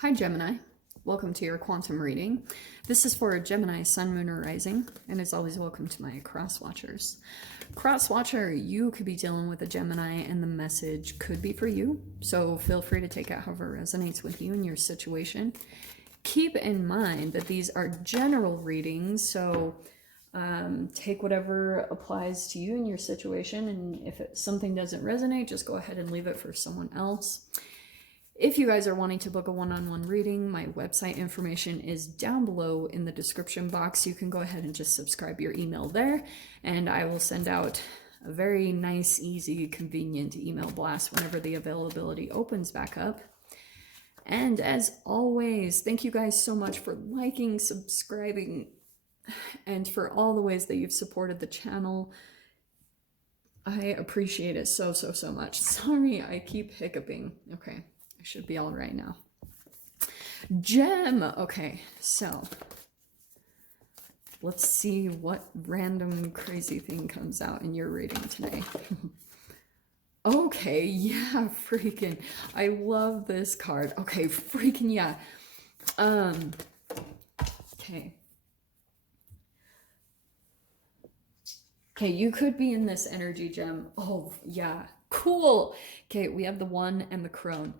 Hi Gemini, welcome to your quantum reading. This is for Gemini, Sun, Moon, or Rising, and as always, welcome to my cross watchers. Cross watcher, you could be dealing with a Gemini and the message could be for you, so feel free to take it however resonates with you and your situation. Keep in mind that these are general readings, so take whatever applies to you and your situation, and if something doesn't resonate, just go ahead and leave it for someone else. If you guys are wanting to book a one-on-one reading, my website information is down below in the description box. You can go ahead and just subscribe your email there, and I will send out a very nice, easy, convenient email blast whenever the availability opens back up. And as always, thank you guys so much for liking, subscribing, and for all the ways that you've supported the channel. I appreciate it so much. Sorry, I keep hiccuping. Okay. I should be all right now. Gem. Okay, so let's see what random crazy thing comes out in your reading today. Okay, yeah, freaking. I love this card. Okay, freaking yeah. Okay. Okay, you could be in this energy, Gem. Oh, yeah. Cool. Okay, we have the One and the Crone.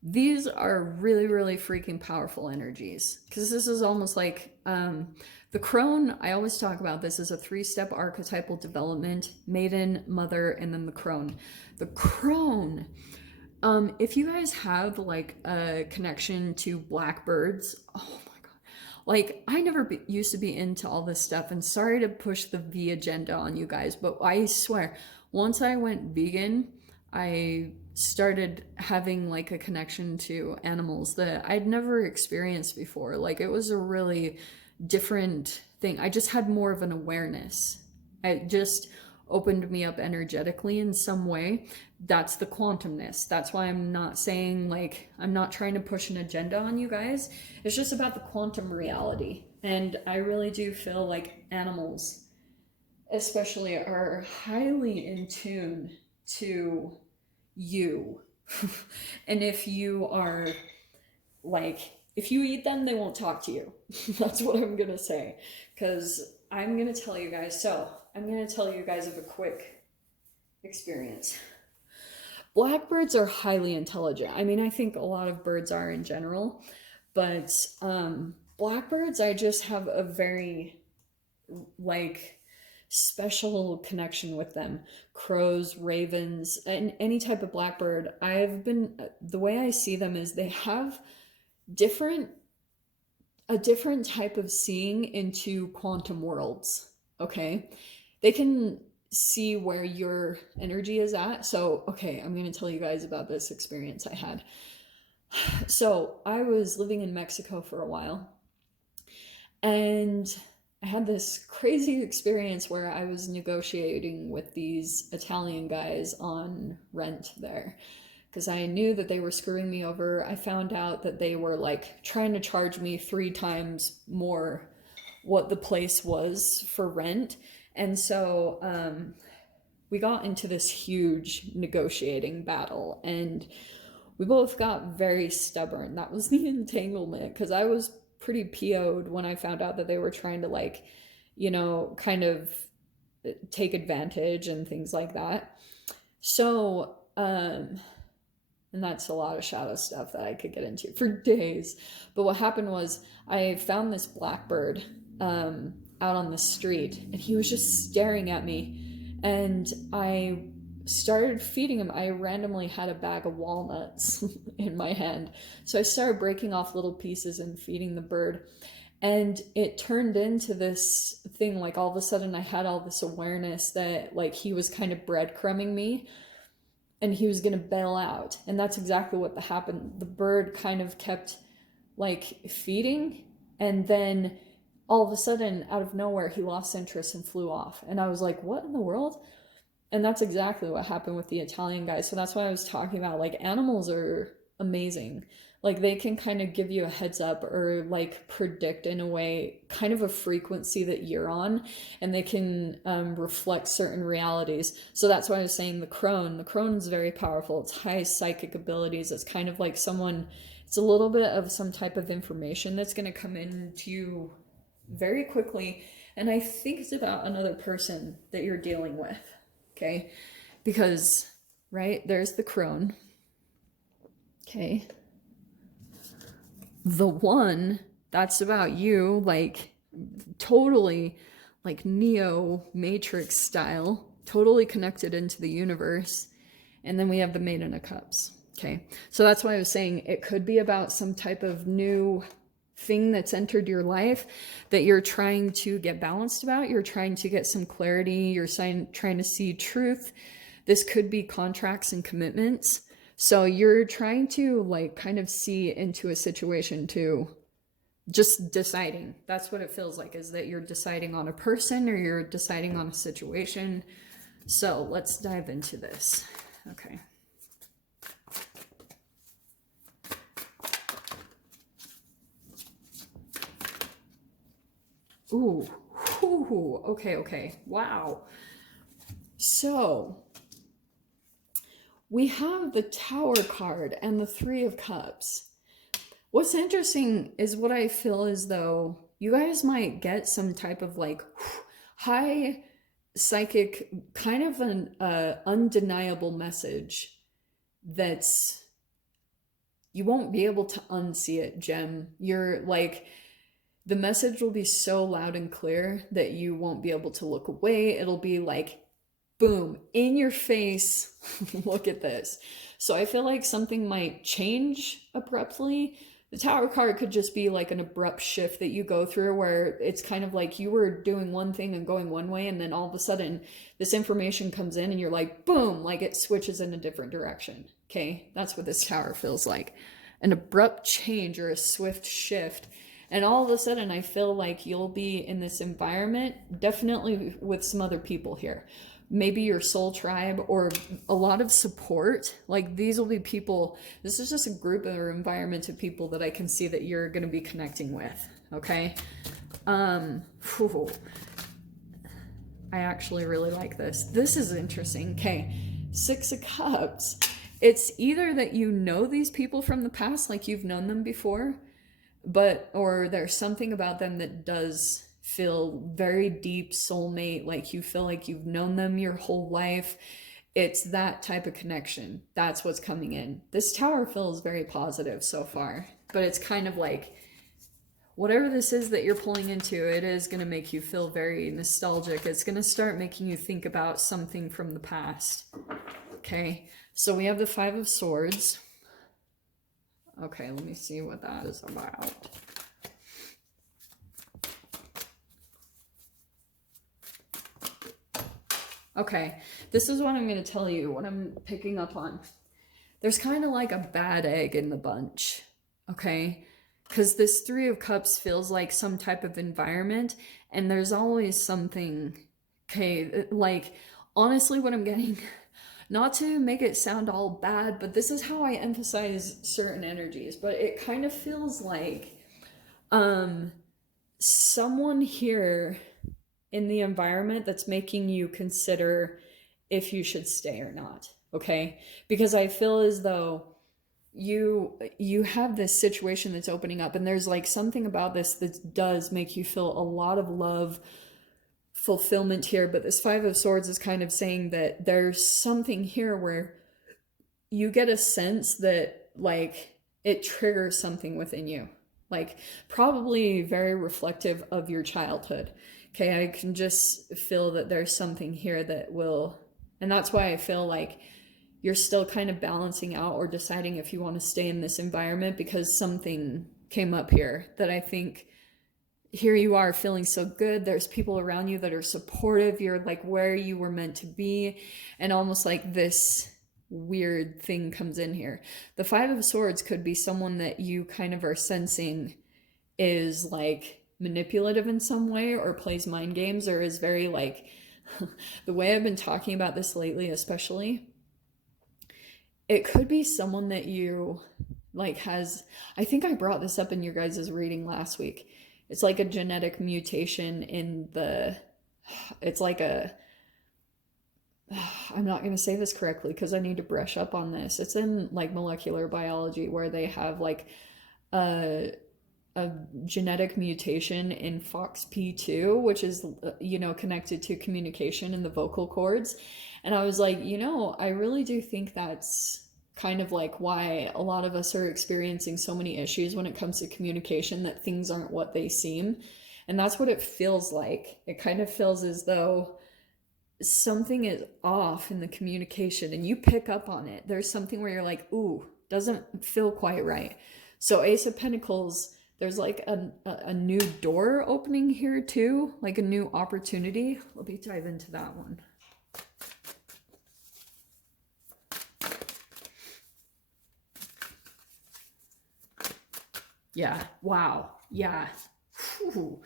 These are really freaking powerful energies, because this is almost like the Crone. I always talk about this as a 3-step archetypal development: Maiden, Mother, and then the Crone. The Crone, if you guys have like a connection to blackbirds, oh my god, like I never used to be into all this stuff, and sorry to push the V agenda on you guys, but I swear, once I went vegan, I started having like a connection to animals that I'd never experienced before. Like it was a really different thing. I just had more of an awareness. It just opened me up energetically in some way. That's the quantumness. That's why I'm not saying, like, I'm not trying to push an agenda on you guys. It's just about the quantum reality. And I really do feel like animals especially are highly in tune to you. And if you are like, if you eat them, they won't talk to you. That's what I'm gonna say, because I'm gonna tell you guys. So I'm gonna tell you guys of a quick experience. Blackbirds are highly intelligent. I mean, I think a lot of birds are in general, but blackbirds, I just have a very like special connection with them. Crows, ravens, and any type of blackbird. The way I see them is they have a different type of seeing into quantum worlds. Okay, they can see where your energy is at. So okay, I'm going to tell you guys about this experience I had. So I was living in Mexico for a while, and I had this crazy experience where I was negotiating with these Italian guys on rent there, because I knew that they were screwing me over. I found out that they were like trying to charge me 3 times more what the place was for rent. And so we got into this huge negotiating battle, and we both got very stubborn. That was the entanglement, because I was pretty PO'd when I found out that they were trying to, like, you know, kind of take advantage and things like that. So, and that's a lot of shadow stuff that I could get into for days. But what happened was I found this blackbird out on the street, and he was just staring at me, and I started feeding him. I randomly had a bag of walnuts in my hand, so I started breaking off little pieces and feeding the bird, and it turned into this thing. Like all of a sudden I had all this awareness that like he was kind of breadcrumbing me and he was gonna bail out, and that's exactly what happened. The bird kind of kept like feeding, and then all of a sudden out of nowhere he lost interest and flew off, and I was like, what in the world? And that's exactly what happened with the Italian guy. So that's why I was talking about, like, animals are amazing. Like, they can kind of give you a heads up, or like predict in a way kind of a frequency that you're on, and they can reflect certain realities. So that's why I was saying the crone is very powerful. It's high psychic abilities. It's kind of like someone It's a little bit of some type of information that's going to come into you very quickly. And I think it's about another person that you're dealing with. Okay. Because, right, there's the crone. Okay. The one, that's about you, like totally like Neo Matrix style, totally connected into the universe. And then we have the Maiden of Cups. Okay. So that's why I was saying it could be about some type of new thing that's entered your life that you're trying to get balanced about. You're trying to get some clarity. You're trying to see truth. This could be contracts and commitments. So you're trying to like kind of see into a situation too. Just deciding. That's what it feels like, is that you're deciding on a person or you're deciding on a situation. So let's dive into this. Okay. Ooh. Ooh. Okay. Wow. So we have the Tower card and the Three of Cups. What's interesting is what I feel as though you guys might get some type of like high psychic, kind of an undeniable message that's, you won't be able to unsee it, Gem. You're like, the message will be so loud and clear that you won't be able to look away. It'll be like, boom, in your face. Look at this. So I feel like something might change abruptly. The Tower card could just be like an abrupt shift that you go through where it's kind of like you were doing one thing and going one way, and then all of a sudden this information comes in and you're like, boom, like it switches in a different direction. Okay, that's what this Tower feels like. An abrupt change or a swift shift. And all of a sudden I feel like you'll be in this environment, definitely with some other people here. Maybe your soul tribe or a lot of support. Like these will be people, this is just a group or environment of people that I can see that you're going to be connecting with. Okay. I actually really like this. This is interesting. Okay. Six of Cups. It's either that you know these people from the past, like you've known them before, or there's something about them that does feel very deep soulmate, like you feel like you've known them your whole life. It's that type of connection. That's what's coming in. This Tower feels very positive so far, but it's kind of like whatever this is that you're pulling into, it is going to make you feel very nostalgic. It's going to start making you think about something from the past. Okay, so we have the Five of Swords. Okay, let me see what that is about. Okay, this is what I'm going to tell you, what I'm picking up on. There's kind of like a bad egg in the bunch, okay? Because this Three of Cups feels like some type of environment, and there's always something, okay, like, honestly, what I'm getting, not to make it sound all bad, but this is how I emphasize certain energies, but it kind of feels like someone here in the environment that's making you consider if you should stay or not, okay? Because I feel as though you have this situation that's opening up, and there's like something about this that does make you feel a lot of love, fulfillment here. But this Five of Swords is kind of saying that there's something here where you get a sense that like it triggers something within you, like probably very reflective of your childhood. Okay, I can just feel that there's something here that will, and that's why I feel like you're still kind of balancing out or deciding if you want to stay in this environment, because something came up here that I think here you are feeling so good. There's people around you that are supportive. You're like where you were meant to be, and almost like this weird thing comes in here. The Five of Swords could be someone that you kind of are sensing is like manipulative in some way, or plays mind games, or is very like the way I've been talking about this lately, especially, it could be someone that you like has, I think I brought this up in your guys' reading last week. It's like a genetic mutation in the, it's like a, I'm not going to say this correctly because I need to brush up on this. It's in like molecular biology where they have like a a genetic mutation in FOXP2, which is, connected to communication in the vocal cords. And I was like, I really do think that's kind of like why a lot of us are experiencing so many issues when it comes to communication, that things aren't what they seem. And that's what it feels like. It kind of feels as though something is off in the communication and you pick up on it. There's something where you're like, ooh, doesn't feel quite right. So Ace of Pentacles, there's like a new door opening here too, like a new opportunity. Let me dive into that one. Yeah, wow, yeah. Whew.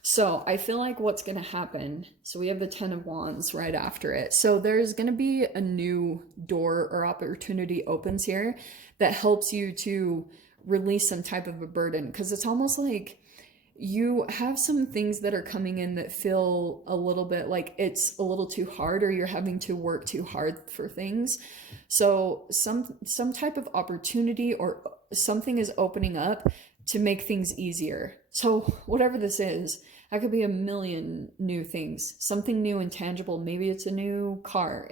So I feel like what's going to happen, so we have the 10 of Wands right after it. So there's going to be a new door or opportunity opens here that helps you to release some type of a burden, because it's almost like you have some things that are coming in that feel a little bit like it's a little too hard, or you're having to work too hard for things. So some type of opportunity or something is opening up to make things easier. So whatever this is, that could be a million new things, something new and tangible. Maybe it's a new car,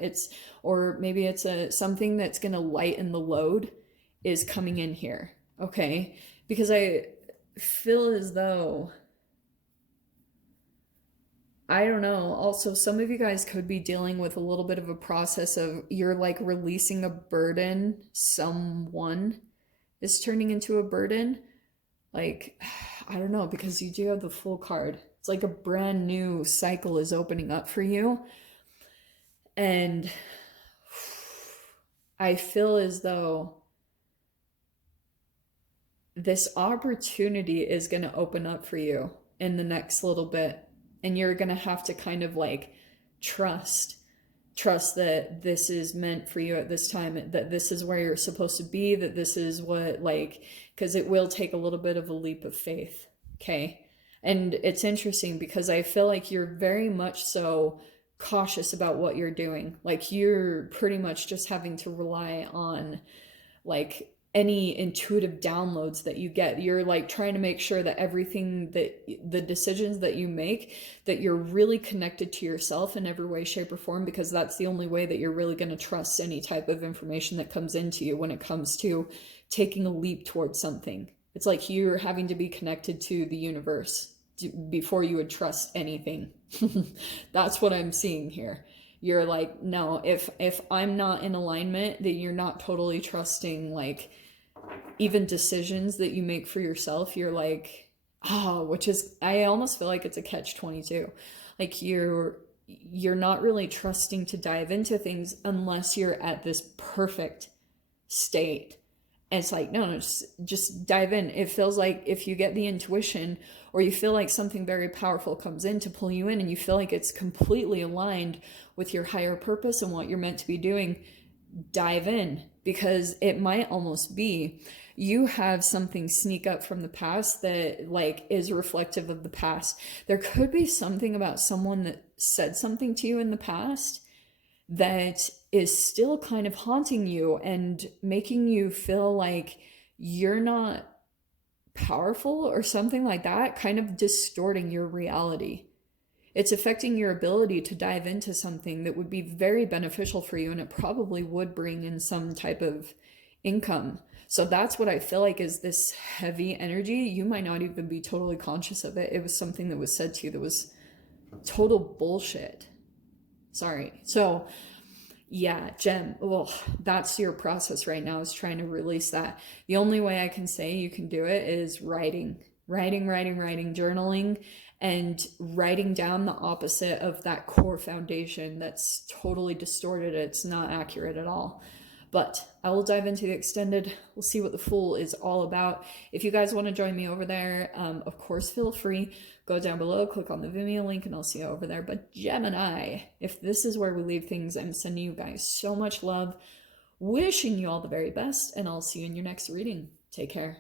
or maybe it's something that's going to lighten the load is coming in here. Okay, because I feel as though, I don't know, also some of you guys could be dealing with a little bit of a process of you're like releasing a burden. Someone is turning into a burden. Like, I don't know, because you do have the Fool card. It's like a brand new cycle is opening up for you. And I feel as though this opportunity is going to open up for you in the next little bit. And you're going to have to kind of like trust that this is meant for you at this time, that this is where you're supposed to be, that this is what, like, because it will take a little bit of a leap of faith. Okay. And it's interesting because I feel like you're very much so cautious about what you're doing. Like you're pretty much just having to rely on like any intuitive downloads that you get. You're like trying to make sure that everything, that the decisions that you make, that you're really connected to yourself in every way, shape, or form, because that's the only way that you're really going to trust any type of information that comes into you when it comes to taking a leap towards something. It's like you're having to be connected to the universe before you would trust anything. That's what I'm seeing here. You're like, no, if I'm not in alignment, that you're not totally trusting, like, even decisions that you make for yourself. You're like, which is, I almost feel like it's a catch-22. Like you're not really trusting to dive into things unless you're at this perfect state. And it's like, no, just dive in. It feels like if you get the intuition, or you feel like something very powerful comes in to pull you in, and you feel like it's completely aligned with your higher purpose and what you're meant to be doing, dive in, because it might almost be you have something sneak up from the past that like is reflective of the past. There could be something about someone that said something to you in the past that is still kind of haunting you and making you feel like you're not powerful or something like that, kind of distorting your reality. It's affecting your ability to dive into something that would be very beneficial for you, and it probably would bring in some type of income. So that's what I feel like is this heavy energy. You might not even be totally conscious of it. It was something that was said to you that was total bullshit. Sorry. So yeah, Gem, that's your process right now, is trying to release that. The only way I can say you can do it is writing, journaling, and writing down the opposite of that core foundation that's totally distorted. It's not accurate at all. But I will dive into the extended. We'll see what the Fool is all about. If you guys want to join me over there, of course, feel free. Go down below, click on the Vimeo link, and I'll see you over there. But Gemini, if this is where we leave things, I'm sending you guys so much love, wishing you all the very best, and I'll see you in your next reading. Take care.